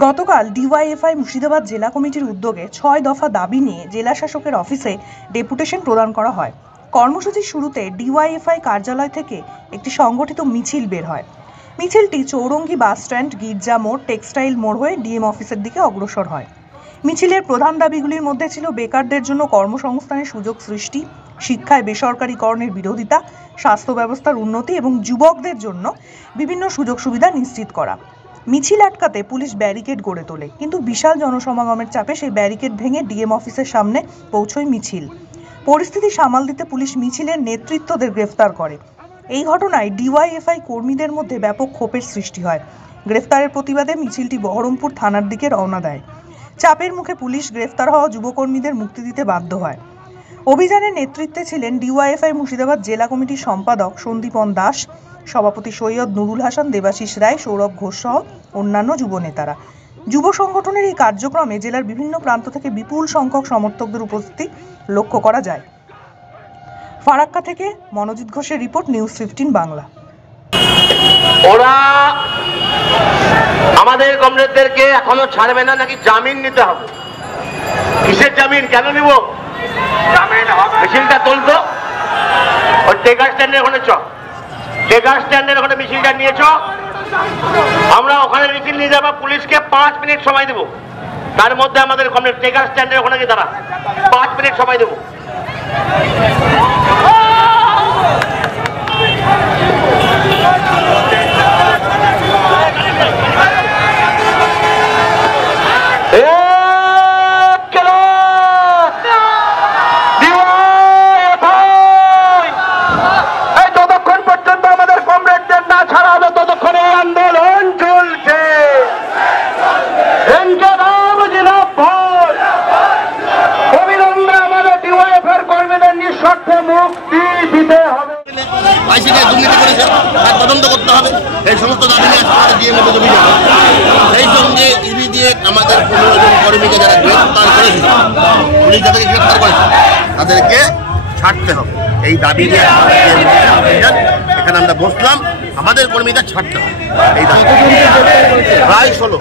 গতকাল ডিওয়াইএফআই মুর্শিদাবাদ জেলা কমিটির উদ্যোগে ৬ দফা দাবি নিয়ে জেলা শাসকের অফিসে ডেপুটেশন প্রদান করা হয়। কর্মসূচির শুরুতে ডিওয়াইএফআই কার্যালয় থেকে একটি সংগঠিত মিছিল বের হয়। মিছিলটি চৌরঙ্গি বাস স্ট্যান্ড, গির্জা মোড়, টেক্সটাইল মোড় হয়ে ডিএম অফিসের দিকে অগ্রসর হয়। মিছিলের প্রধান দাবিগুলির মধ্যে ছিল বেকারদের জন্য কর্মসংস্থানের সুযোগ সৃষ্টি, শিক্ষায় বেসরকারীকরণের বিরোধিতা, স্বাস্থ্য ব্যবস্থার উন্নতি এবং যুবকদের জন্য বিভিন্ন সুযোগ সুবিধা নিশ্চিত করা। মিছিল আটকাতে পুলিশ ব্যারিকেড গড়ে তোলে, কিন্তু বিশাল জনসমাগমের চাপে সেই ব্যারিকেড ভেঙে ডিএম অফিসের সামনে পৌঁছয় মিছিল। পরিস্থিতি সামাল দিতে পুলিশ মিছিলের নেতৃত্বদের গ্রেফতার করে। এই ঘটনায় ডিওয়াইএফআই কর্মীদের মধ্যে ব্যাপক ক্ষোভের সৃষ্টি হয়। গ্রেফতারের প্রতিবাদে মিছিলটি বহরমপুর থানার দিকে রওনা দেয়। চাপের মুখে পুলিশ গ্রেফতার হওয়া যুবকর্মীদের মুক্তি দিতে বাধ্য হয়। অভিযানের নেতৃত্বে ছিলেন ডিওয়াইএফআই মুর্শিদাবাদ জেলা কমিটির সম্পাদক সন্দীপন দাস, সভাপতি সৈয়দ নুরুল হাসান, দেবাশিস রায়, সৌরভ ঘোষ সহ অন্যান্য যুব নেতারা। যুব সংগঠনের এই কার্যক্রমে জেলার বিভিন্ন প্রান্ত থেকে বিপুল সংখ্যক সমর্থকদের উপস্থিতি লক্ষ্য করা যায়। ফারাক্কা থেকে মনোজিৎ ঘোষের রিপোর্ট, নিউজ 15 বাংলা। ওরা আমাদের কমরেডদেরকে এখনো ছাড়বে না, নাকি জামিন নিতে হবে? কিসের জামিন? কেন নিব? মিছিলটা তুলতো ওই টেকার স্ট্যান্ডের ওখানে, টেকার স্ট্যান্ডের ওখানে মিছিলটা নিয়েছ, আমরা ওখানে মিছিল নিয়ে যাবো। পুলিশকে 5 মিনিট সময় দেবো, তার মধ্যে আমাদের কমরেড টেকার স্ট্যান্ডের ওখানে গিয়ে দাঁড়া, 5 মিনিট সময় দেবো। দুর্নীতি করেছে তার তদন্ত করতে হবে, এই সমস্ত দাবি নিয়ে ডিএমএ অভিযোগ। সেই সঙ্গে ইডি দিয়ে আমাদের 15 জন কর্মীকে যারা গ্রেফতার করেছে, পুলিশ যাদেরকে গ্রেফতার করেছে তাদেরকে ছাড়তে হবে। এই দাবি নিয়ে এখানে আমরা বসলাম, আমাদের কর্মীদের ছাড়তে হবে। এই দাবি প্রায় 16